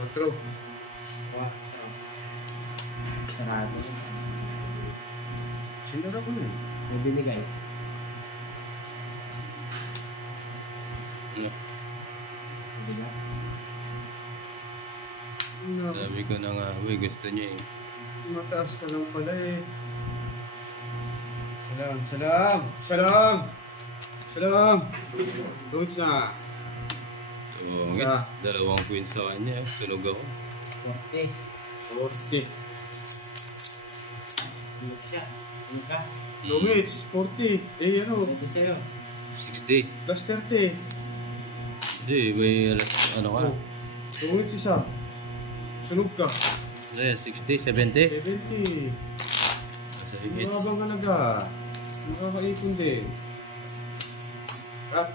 4. Sarado. Sinara ko na eh. May binigay. Ano? Diba? Sabi ko na nga, gusto niya eh. Mataas ka lang pala eh. Salam! Goods na. So, ngits, dalawang queen sa kanya. Sunog ako. 40. Sunog siya. Sunog ka. Goods, 40. Eh ano? Ito sa'yo. 60. Plus 30. Hindi, may ano ka. Goods isa. Sunog ka. Ano yan, 60, 70? 70. Sa higits. Mababang halaga. Makakaipon din. At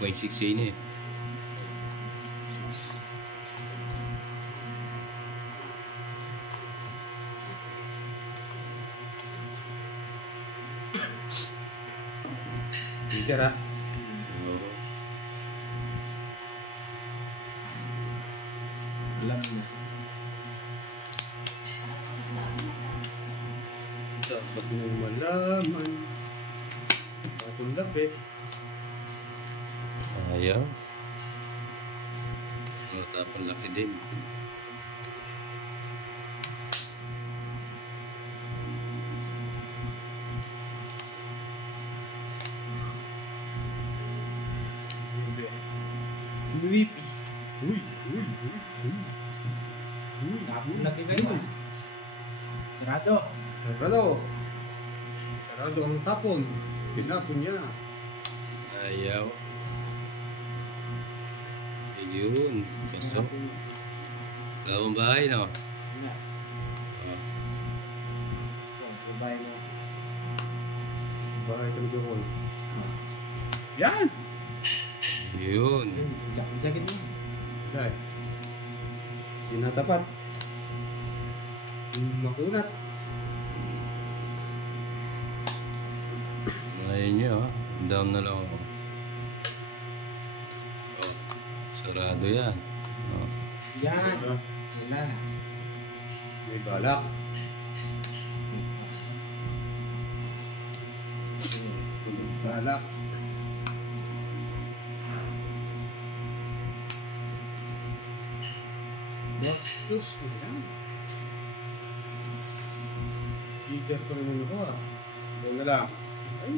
May 6 yun eh. Peter ha? Alam na. Dapat nyo malaman. Bakong laki. Ayaw. Tapang laki din. MVP. Uy. Tapos laki kayo ah. Sarado. Sarado ang tapon. Pinapon niya. Ayaw. Ayun. Pasok. Dalawang bahay no? Wala. Babae mo. Bakit ang doon? Yan! Ayun. Jacket mo. Okay. Hindi natapat. Makunat. Ngayon nyo ha. Down na lang ako. Oh. Sarado yan. Oh. Yan. Wala na. May balak. Balak. Bastos na yan. Peter ko naman ako ah. Doon na lang. Ay.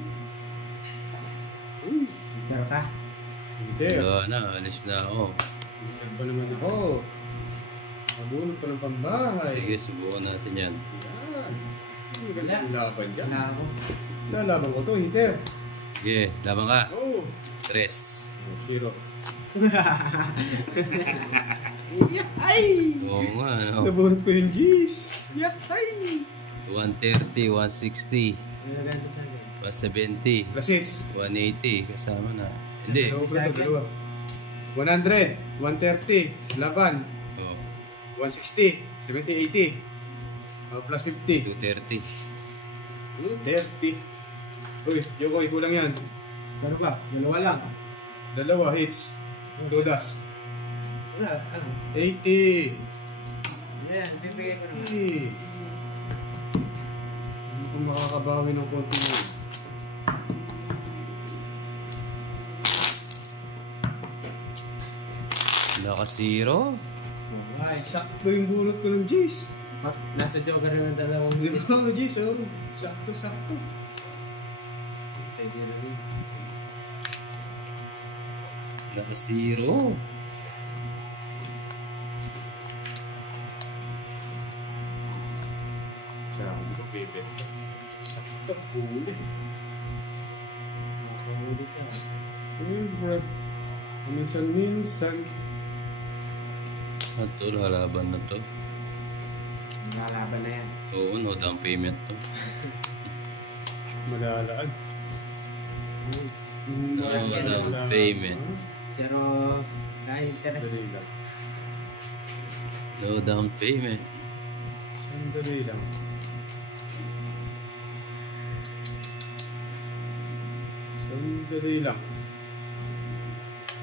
Uy. Peter ka. Peter. Wala na. Alis na ako. Peter pa naman ako. Mabulog pa ng pambahay. Sige, subukan natin yan. Yan. Hindi ka laban dyan. Wala ako. Lalaban ko to, Peter. Sige, laban ka. Oh. 3. 0. Ay! Oo nga, no? Nabunot ko yung G's. Ay! 130, 160, Wala ganito sa akin. 170, Plus hits. 180, kasama na. Hindi. Dalawa. 100, 130, laban, Oh, 160, 70, 80, plus 50. 230. 30. Uy, Yokoy, kulang yan. Ano ba? Dalawa lang. Dalawa hits. Todas. Wala. Ano? 80. Yan. Bibigay ko naman. 80. Hindi ko makakabawi ng konti mo. Naka-0. Ay. Sakto yung bunot ko ng G's. Nasa joker ng dalawang Di minutes. ba, G's? Oh. Sakto. Pwede na rin. Naka-0. Sabi ko, baby. Sakto, huli. Nakahuli ka. Siyempre. Minsan-minsan. Ito, lalaban na to. Nalaban na yan. Oo, no down payment to. Malalaan. No down payment. Pero, na-interest. Sandali lang. No down payment. Sandali lang. Sandali lang.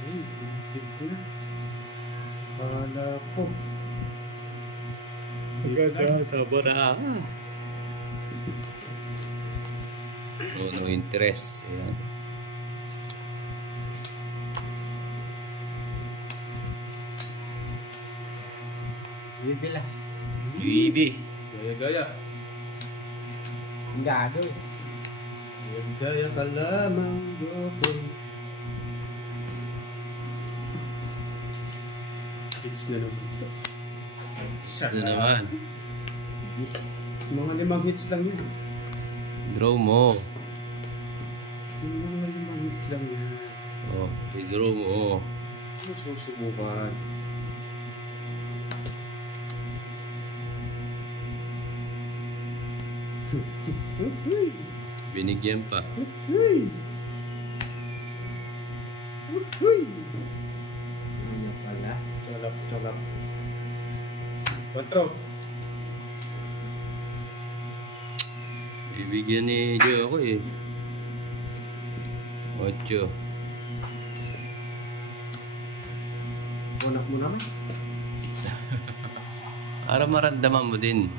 Ay, tip ko na. Kala ko. Tabara. No interest. Ayan. Bibila. Bibi. Gaya-gaya. Ang gago eh. Gaya ka lamang, Doko. Hits na naman ito. Hits na naman. Yes. Mga 5 hits lang yun. Draw mo. Mga 5 hits lang yun. Oh, i-draw mo. Ano susubukan? Binigyan pa. Ano pala? Chalap, chalap. 4. Bibigyan ni Joe ako eh. 8. Unak mo naman. Para maramdaman mo din.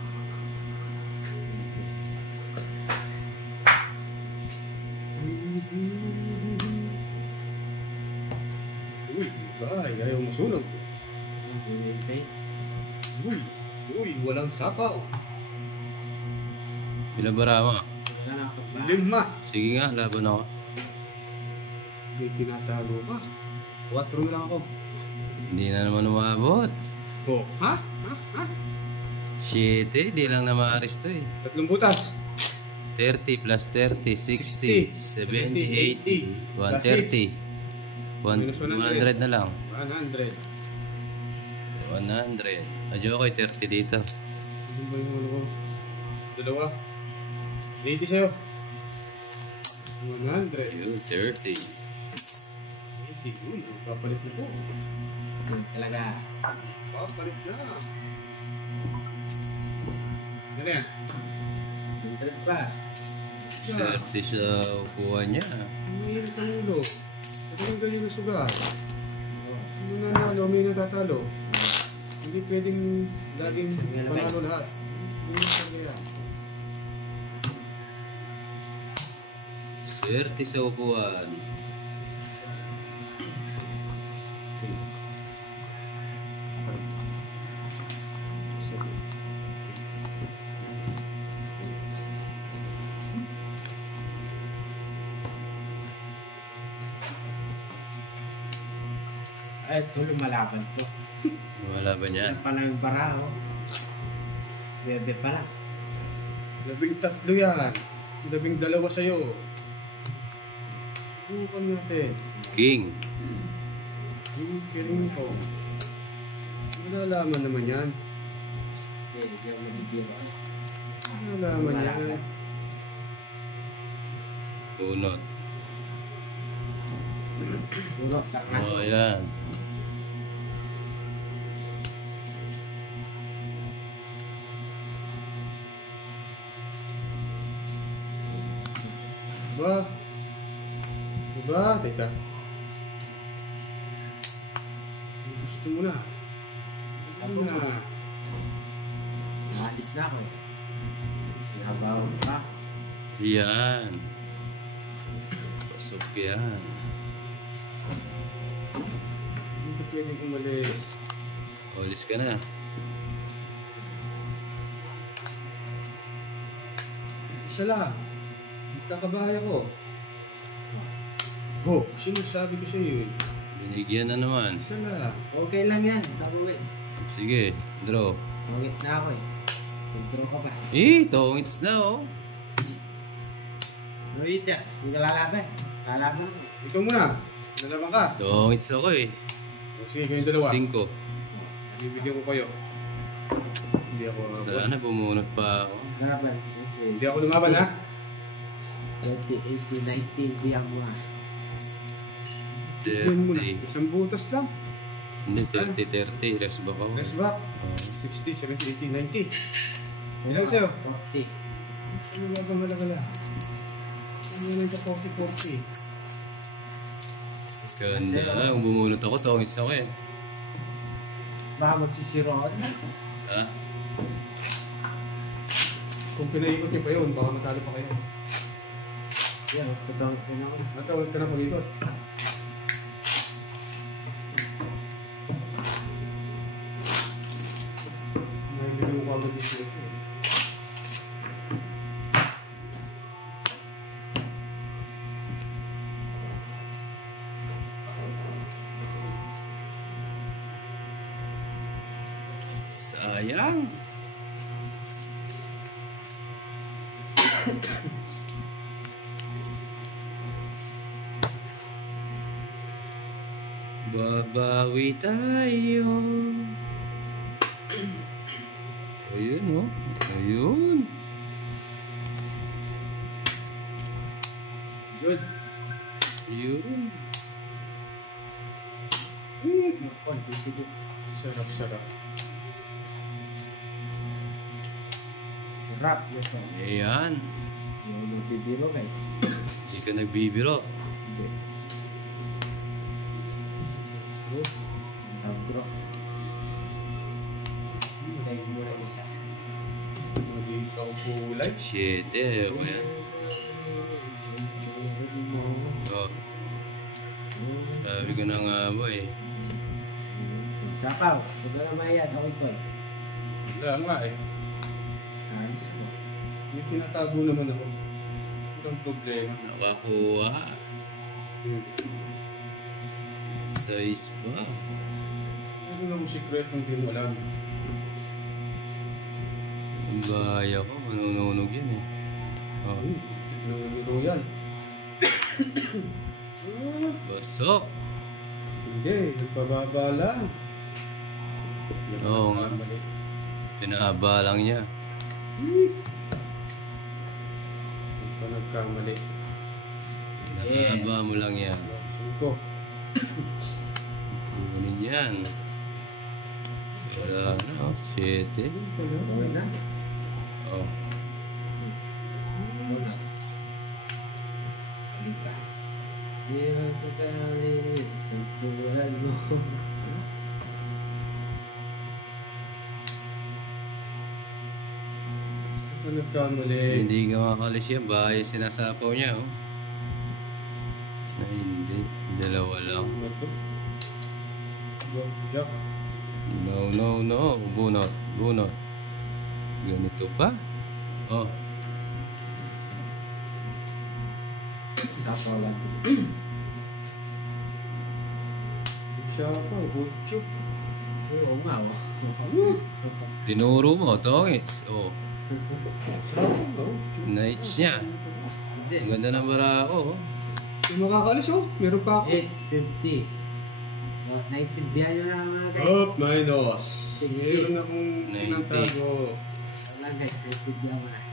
Uy, ay, ayaw mo sunog. Hinihintay. Uy, walang sapaw. Ilang barama? Wala na ako ba? 5. Sige nga, laban ako. May tinatago ka. 4 lang ako. Hindi na naman umabot. Oh, ha? 7, di lang na maaris to eh. 3 butas. 30 plus 30, 60, 70, 80, 130. Minus 100 na lang. 100. 100. Adyo ko 30 dito. Ano ba yung ano ko? 2. 80 sa'yo. 100. Yun, 30. 80. Yun, kapalit na po. Talaga. Kapalit na. Ano yan? 100 pa. 30 sa upuan niya. Mahirap ang ulo. Ito yung galing na sugat. Hindi nanalo, may natatalo. Hindi pwedeng laging panalo lahat. Hindi yung kagaya. 30 sa upuan. Ay, ito lumalaban to. Wala ba niyan? Yan pala yung bara, oh. Bebe pala. 13 yan. 12 sa'yo. Subukan natin. King. Yung kiling ko. Malalaman naman yan. Okay, yung nabigyan ko. Malalaman yan. Punot. Ulo, saka. Oh, ayan. Diba? Diba? Teka. Gusto mo na. Gusto mo na. Maalis na ako eh. Sinabaw pa. Yan. Pasok yan. Hindi ka pwedeng umalis. Ulis ka na. Isa lang. Kakabahay ako. Oh, sinasabi ko sa iyo eh. Binigyan na naman. Isa lang. Okay lang yan. Ako eh. Sige, draw. Tungit na ako eh. Control ka ba? Tongits na oh. Tungit yan. Hindi ka lalaban. Lalaban ako. Ikaw muna. Lalaban ka. Tongits ako eh. O, sige, kayong dalawa. 5. Bibigyan ko kayo. Hindi ako Sana bumunot pa ako. Laban. Okay. Hindi ako lumaban ha. 20, 80, 19. Biyang mo ah. Bigyan mo na. 30. Isang butas lang. Hindi, 30. Rest back ako. Rest back. Oh. 60, 70, 80, 90. Ilan sa'yo? 40. Ano ba ba malagala? Ano na ito 40, 40? Ganda. Kung bumunot ako, tawagin sa akin. Baka magsisiroon. Ha? Kung pinaikot niyo pa yun, baka matalo pa kayo. Yan, totoo ko na ako. Natawag ka na pag-ikot. Nahibig mo ka mag-ikot eh. Sayang. Babawi tayo. Ayun, oh. Ayun. Good. Ayun. Nakon, bibigyan. Sarap-sarap. Rap, yun po. Ayan. Yung nagbibiro guys. Hindi ka nagbibiro. Hindi. Tabro. Dahil mura isa. Hindi ka kulay. 7. Ayan. Oh. Sabi ko na nga ba eh. Sakaw, huwag ka na mayad. Ako ito eh. Wala nga eh. Ayos ko. May tinatago naman ako. Itong problema. Nakakuha. 6 pa. Ano lang sikretong di mo alam. Ang bahaya ko. Manununog yan eh. Oh. Nangulito yan. Basok. Hindi, nagpababa lang. Oo nga. Pinaaba lang niya. Ito nagkamali. Pinaaba mo lang yan. 5. Kunin yan. Wala na. 7. Okay na? Oh. Una. Halika. Di lang ito kalit sa tulad mo. Ito nagkamali. Hindi ka makalis yan. Bahay sinasapaw niya. Oh. Ay, hindi. Dalawa lang. Ano to? Jack. No, no, no. Bunot. Bunot. Ganito pa? Oh. Sapaw lang. Siya pa, butcho. Oo nga. Tinuro mo. Tongits. Oh. Sarap daw. Nights niya. Hindi. Ang ganda ng barako. Oh. Yung makakalis oh, meron pa ako. It's 50. Naintindihan nyo na mga guys. Up, minus. 60. Meron akong 90. pinagtago. Wala guys, naintindihan mo na.